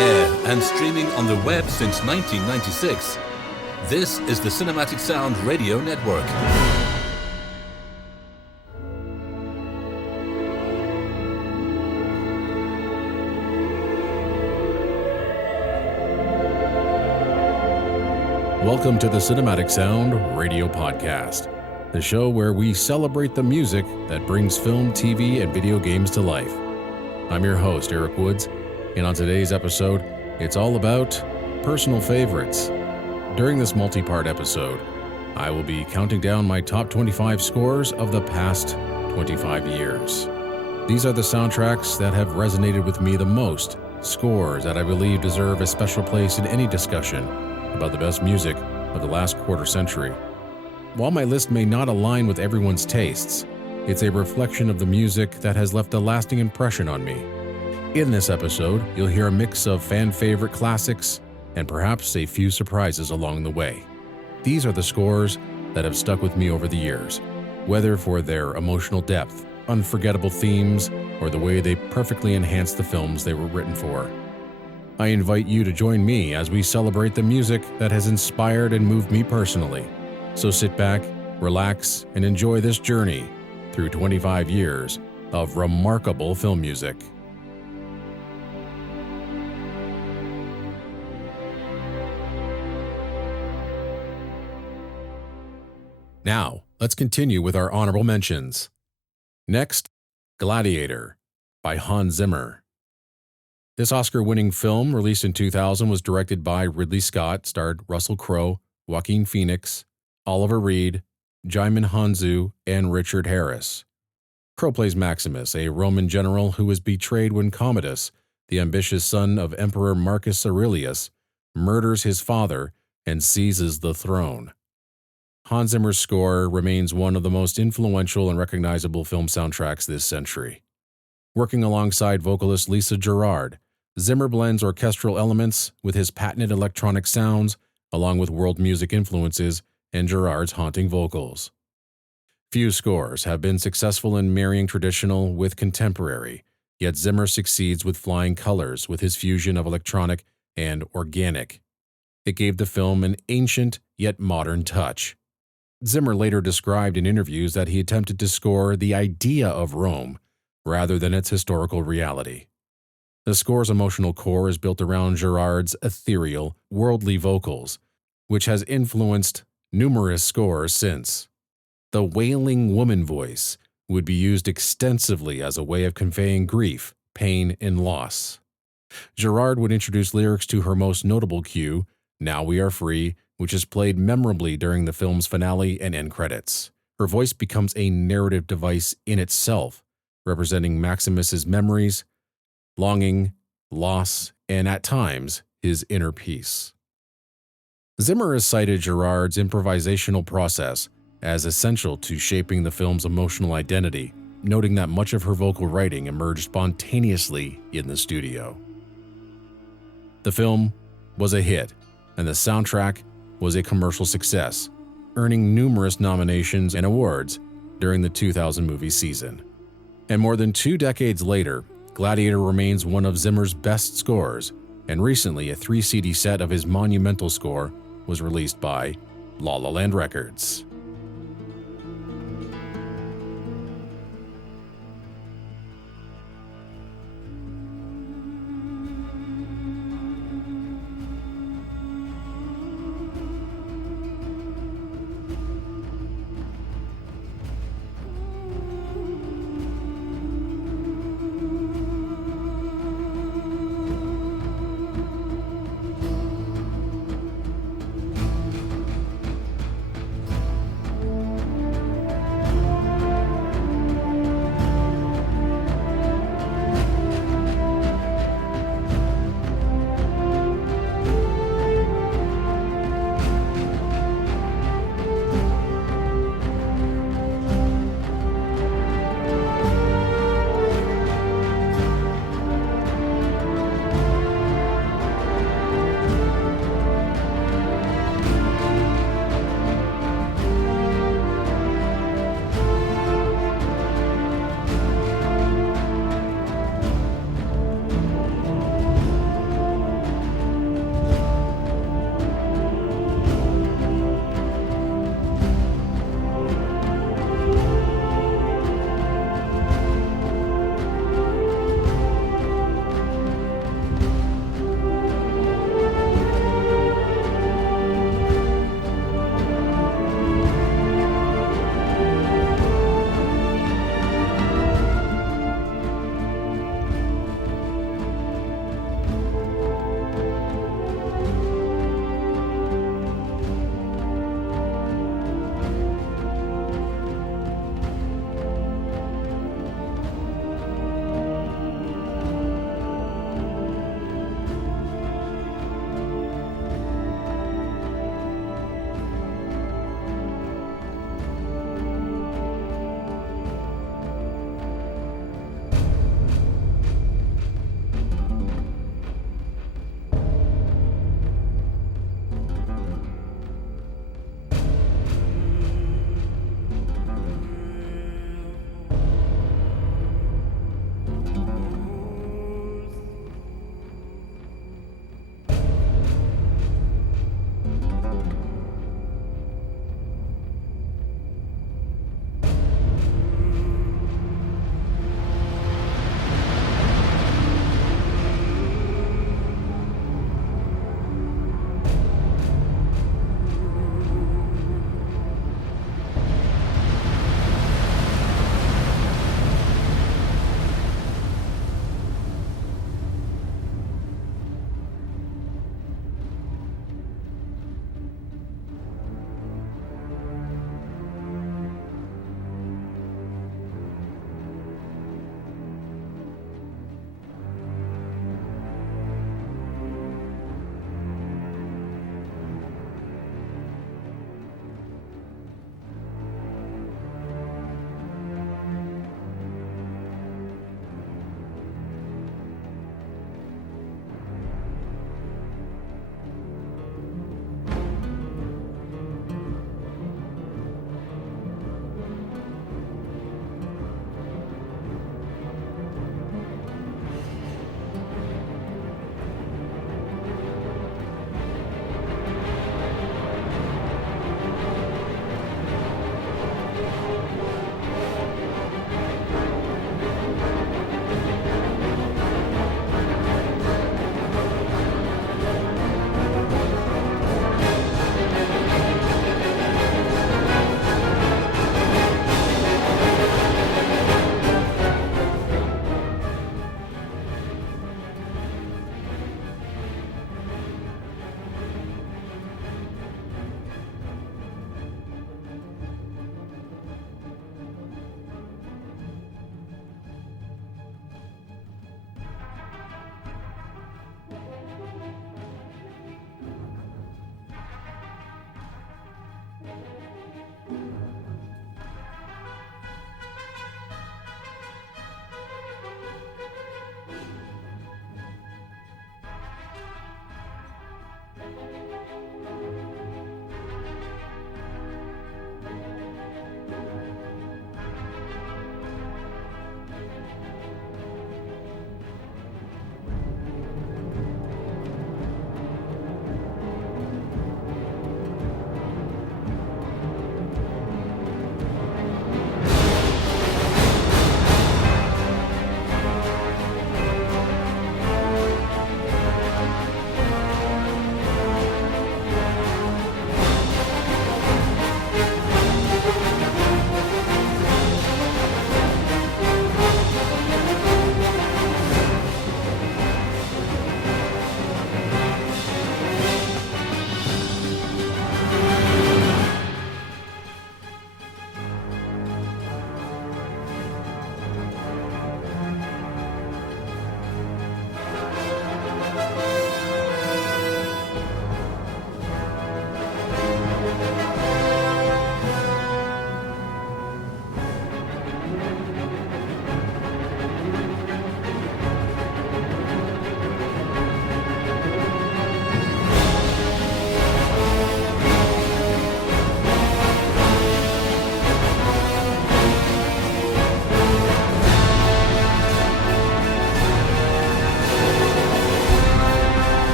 air and streaming on the web since 1996. This is the Cinematic Sound Radio Network. Welcome to the Cinematic Sound Radio Podcast, the show where we celebrate the music that brings film, TV, and video games to life. I'm your host, Eric Woods, and on today's episode, it's all about personal favorites. During this multi-part episode, I will be counting down my top 25 scores of the past 25 years. These are the soundtracks that have resonated with me the most, scores that I believe deserve a special place in any discussion about the best music of the last quarter century. While my list may not align with everyone's tastes, it's a reflection of the music that has left a lasting impression on me. In this episode, you'll hear a mix of fan-favorite classics and perhaps a few surprises along the way. These are the scores that have stuck with me over the years, whether for their emotional depth, unforgettable themes, or the way they perfectly enhance the films they were written for. I invite you to join me as we celebrate the music that has inspired and moved me personally. So sit back, relax, and enjoy this journey through 25 years of remarkable film music. Now, let's continue with our honorable mentions. Next, Gladiator by Hans Zimmer. This Oscar-winning film, released in 2000, was directed by Ridley Scott, starred Russell Crowe, Joaquin Phoenix, Oliver Reed, Djimon Hounsou, and Richard Harris. Crowe plays Maximus, a Roman general who is betrayed when Commodus, the ambitious son of Emperor Marcus Aurelius, murders his father and seizes the throne. Hans Zimmer's score remains one of the most influential and recognizable film soundtracks this century. Working alongside vocalist Lisa Gerrard, Zimmer blends orchestral elements with his patented electronic sounds, along with world music influences and Gerrard's haunting vocals. Few scores have been successful in marrying traditional with contemporary, yet Zimmer succeeds with flying colors with his fusion of electronic and organic. It gave the film an ancient yet modern touch. Zimmer later described in interviews that he attempted to score the idea of Rome rather than its historical reality. The score's emotional core is built around Gerrard's ethereal, worldly vocals, which has influenced numerous scores since. The wailing woman voice would be used extensively as a way of conveying grief, pain, and loss. Gerrard would introduce lyrics to her most notable cue, Now We Are Free, which is played memorably during the film's finale and end credits. Her voice becomes a narrative device in itself, representing Maximus's memories, longing, loss, and at times, his inner peace. Zimmer has cited Gerrard's improvisational process as essential to shaping the film's emotional identity, noting that much of her vocal writing emerged spontaneously in the studio. The film was a hit, and the soundtrack was a commercial success, earning numerous nominations and awards during the 2000 movie season. And more than 2 decades later, Gladiator remains one of Zimmer's best scores, and recently a 3-CD set of his monumental score was released by La La Land Records.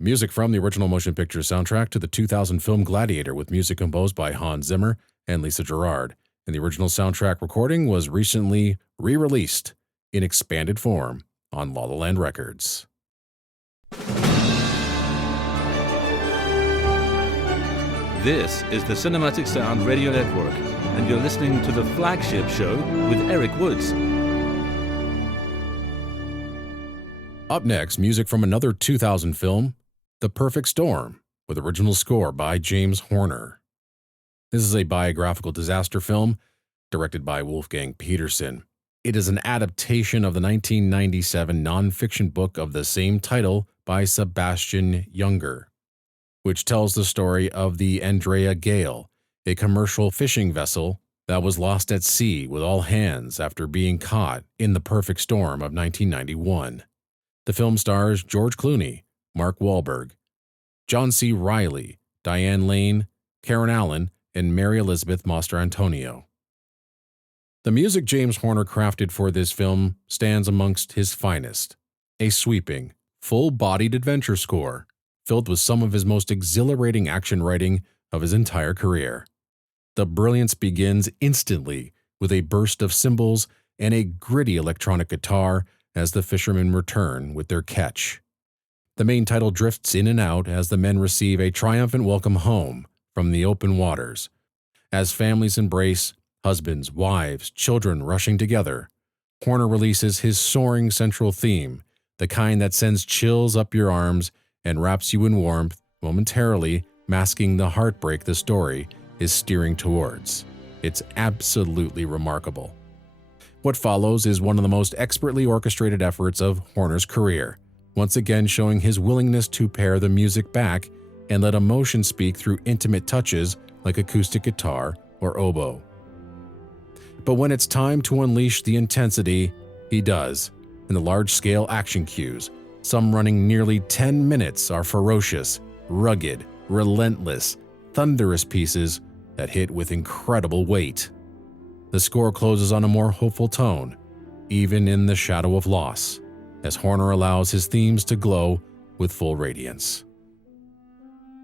Music from the original motion picture soundtrack to the 2000 film Gladiator with music composed by Hans Zimmer and Lisa Gerrard, and the original soundtrack recording was recently re-released in expanded form on La La Land Records. This is the Cinematic Sound Radio Network, and you're listening to the Flagship Show with Eric Woods. Up next, music from another 2000 film, The Perfect Storm, with original score by James Horner. This is a biographical disaster film directed by Wolfgang Petersen. It is an adaptation of the 1997 nonfiction book of the same title by Sebastian Junger, which tells the story of the Andrea Gale, a commercial fishing vessel that was lost at sea with all hands after being caught in the perfect storm of 1991. The film stars George Clooney, Mark Wahlberg, John C. Reilly, Diane Lane, Karen Allen, and Mary Elizabeth Mastrantonio. The music James Horner crafted for this film stands amongst his finest, a sweeping, full-bodied adventure score filled with some of his most exhilarating action writing of his entire career. The brilliance begins instantly with a burst of cymbals and a gritty electronic guitar as the fishermen return with their catch. The main title drifts in and out as the men receive a triumphant welcome home from the open waters. As families embrace, husbands, wives, children rushing together, Horner releases his soaring central theme, the kind that sends chills up your arms and wraps you in warmth, momentarily masking the heartbreak the story is steering towards. It's absolutely remarkable. What follows is one of the most expertly orchestrated efforts of Horner's career, once again showing his willingness to pare the music back and let emotion speak through intimate touches like acoustic guitar or oboe. But when it's time to unleash the intensity, he does, and the large-scale action cues, some running nearly 10 minutes, are ferocious, rugged, relentless, thunderous pieces that hit with incredible weight. The score closes on a more hopeful tone, even in the shadow of loss, as Horner allows his themes to glow with full radiance.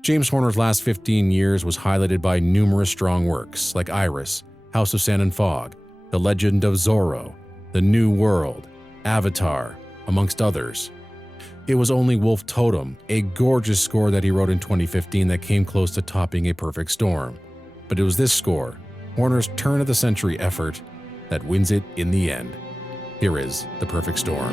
James Horner's last 15 years was highlighted by numerous strong works like Iris, House of Sand and Fog, The Legend of Zorro, The New World, Avatar, amongst others. It was only Wolf Totem, a gorgeous score that he wrote in 2015 that came close to topping A Perfect Storm. But it was this score, Horner's turn-of-the-century effort, that wins it in the end. Here is The Perfect Storm.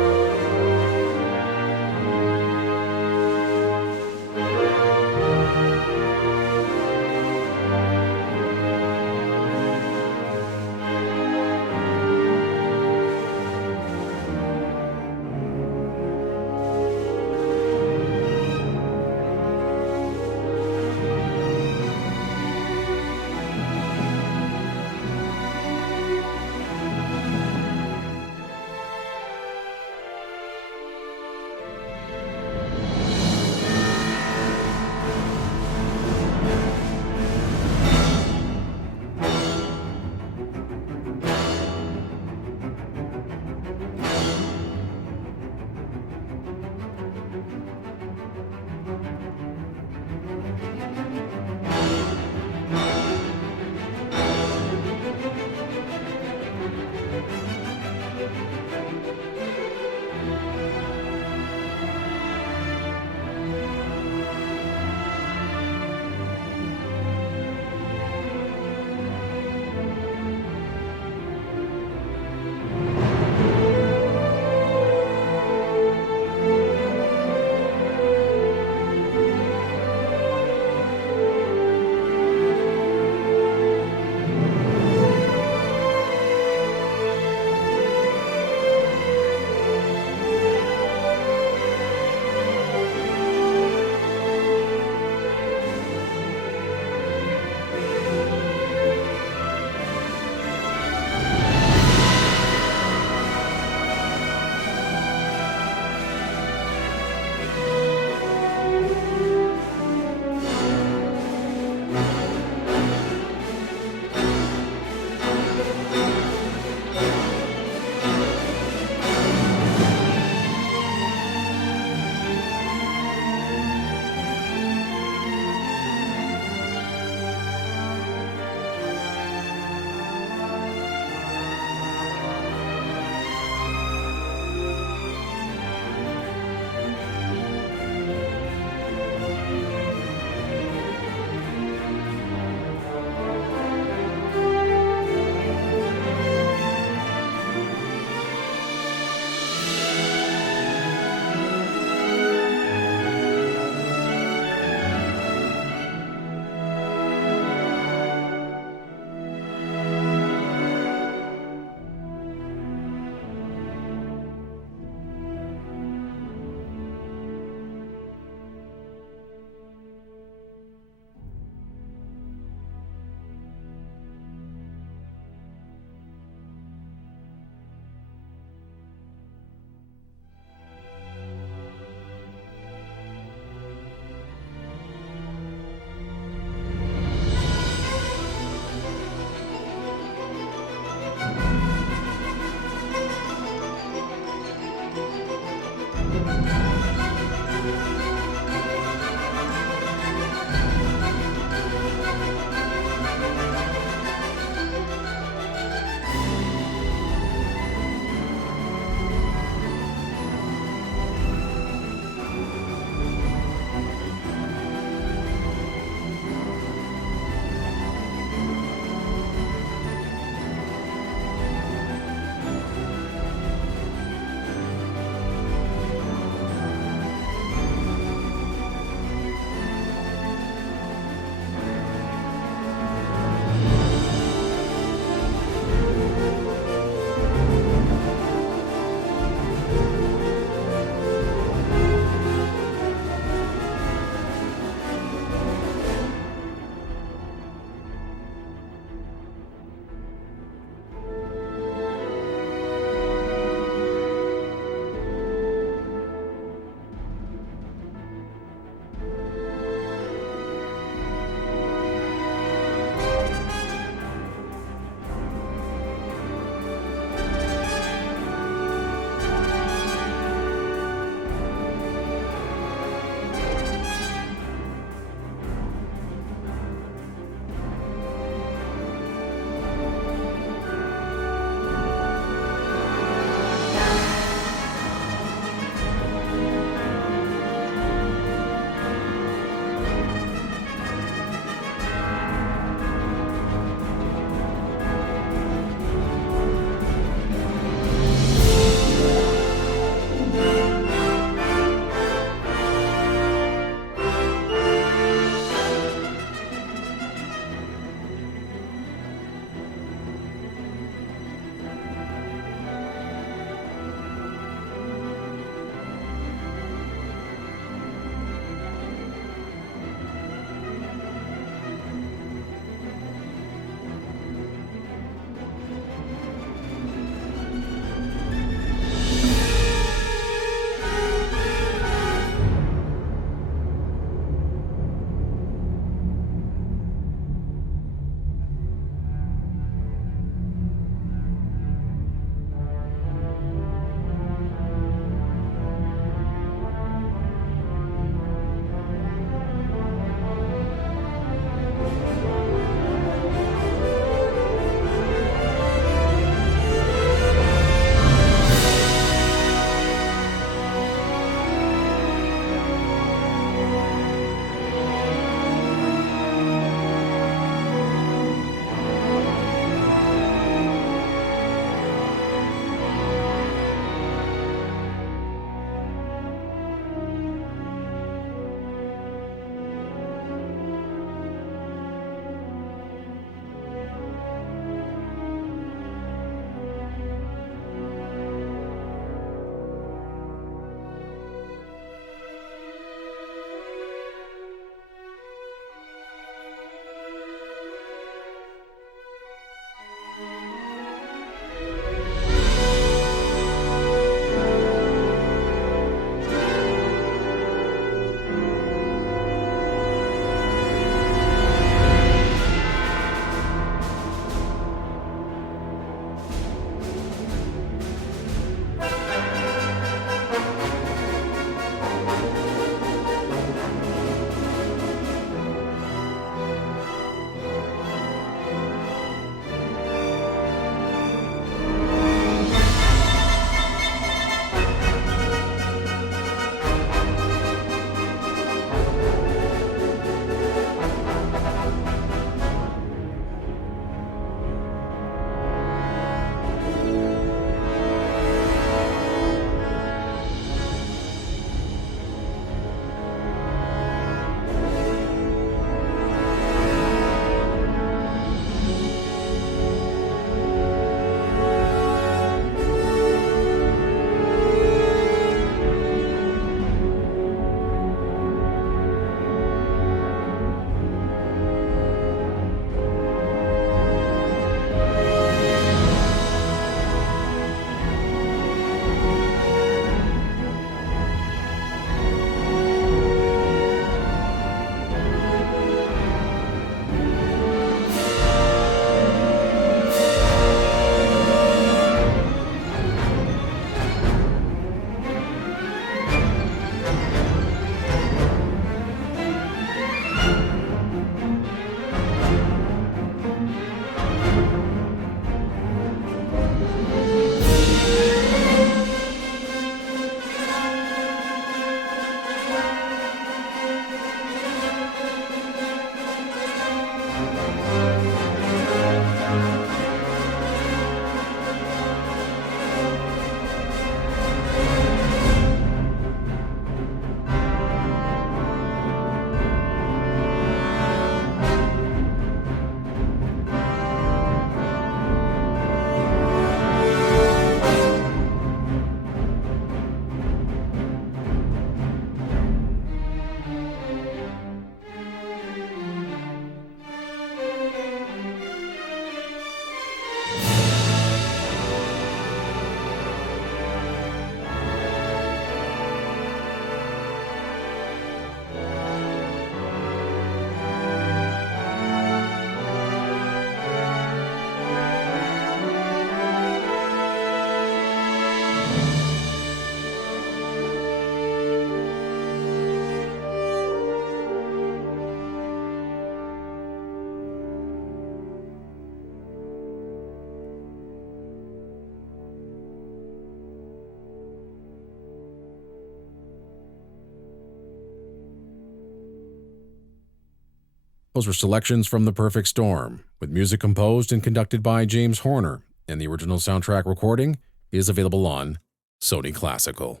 Those were selections from The Perfect Storm, with music composed and conducted by James Horner, and the original soundtrack recording is available on Sony Classical.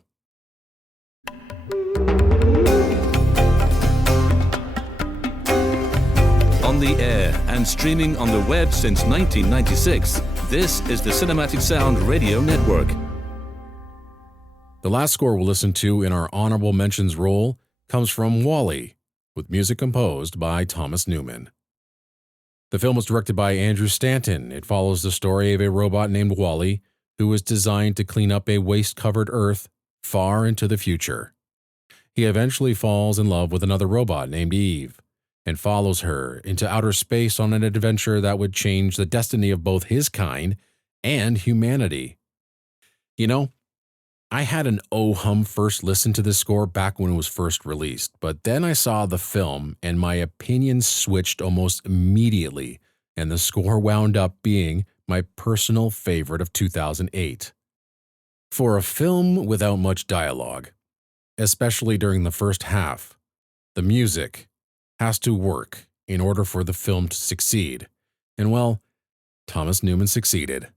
On the air and streaming on the web since 1996, this is the Cinematic Sound Radio Network. The last score we'll listen to in our honorable mentions roll comes from WALL-E, with music composed by Thomas Newman. The film was directed by Andrew Stanton. It follows the story of a robot named WALL-E who was designed to clean up a waste-covered Earth far into the future. He eventually falls in love with another robot named Eve and follows her into outer space on an adventure that would change the destiny of both his kind and humanity. You know, I had an oh-hum first listen to this score back when it was first released, but then I saw the film and my opinion switched almost immediately, and the score wound up being my personal favorite of 2008. For a film without much dialogue, especially during the first half, the music has to work in order for the film to succeed, and well, Thomas Newman succeeded.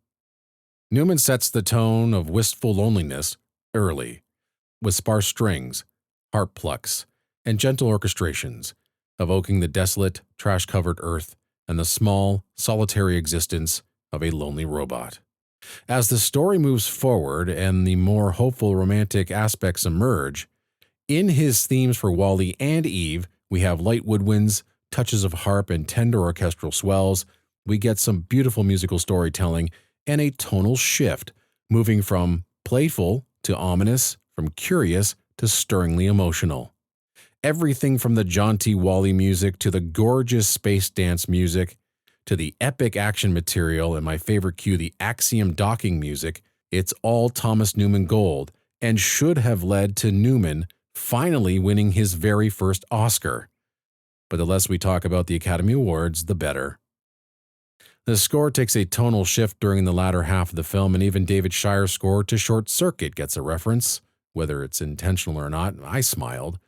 Newman sets the tone of wistful loneliness early, with sparse strings, harp plucks, and gentle orchestrations, evoking the desolate, trash-covered Earth and the small, solitary existence of a lonely robot. As the story moves forward and the more hopeful romantic aspects emerge, in his themes for WALL-E and Eve, we have light woodwinds, touches of harp, and tender orchestral swells. We get some beautiful musical storytelling and a tonal shift, moving from playful to ominous, from curious to stirringly emotional. Everything from the jaunty WALL-E music to the gorgeous space dance music to the epic action material and my favorite cue, the Axiom docking music, it's all Thomas Newman gold and should have led to Newman finally winning his very first Oscar. But the less we talk about the Academy Awards, the better. The score takes a tonal shift during the latter half of the film, and even David Shire's score to Short Circuit gets a reference. Whether it's intentional or not, I smiled.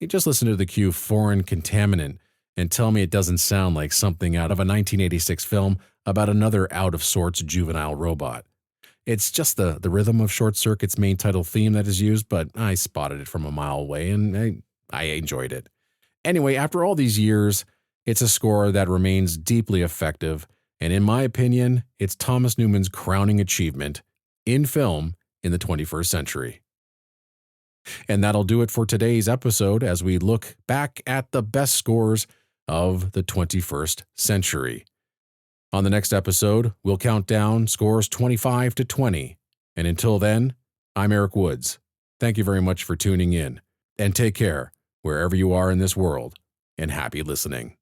You just listen to the cue Foreign Contaminant and tell me it doesn't sound like something out of a 1986 film about another out-of-sorts juvenile robot. It's just the rhythm of Short Circuit's main title theme that is used, but I spotted it from a mile away and I enjoyed it. Anyway, after all these years, it's a score that remains deeply effective, and in my opinion, it's Thomas Newman's crowning achievement in film in the 21st century. And that'll do it for today's episode as we look back at the best scores of the 21st century. On the next episode, we'll count down scores 25 to 20. And until then, I'm Eric Woods. Thank you very much for tuning in, and take care wherever you are in this world, and happy listening.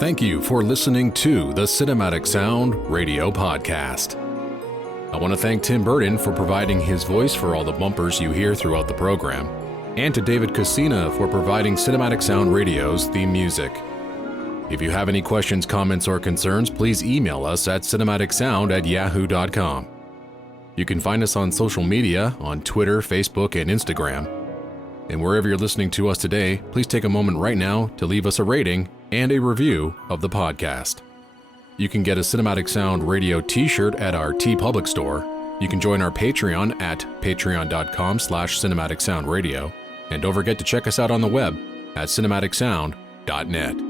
Thank you for listening to the Cinematic Sound Radio Podcast. I want to thank Tim Burton for providing his voice for all the bumpers you hear throughout the program, and to David Coscina for providing Cinematic Sound Radio's theme music. If you have any questions, comments, or concerns, please email us at cinematicsound@yahoo.com. You can find us on social media on Twitter, Facebook, and Instagram. And wherever you're listening to us today, please take a moment right now to leave us a rating and a review of the podcast. You can get a Cinematic Sound Radio t-shirt at our TeePublic store. You can join our Patreon at patreon.com/cinematicsoundradio. And don't forget to check us out on the web at cinematicsound.net.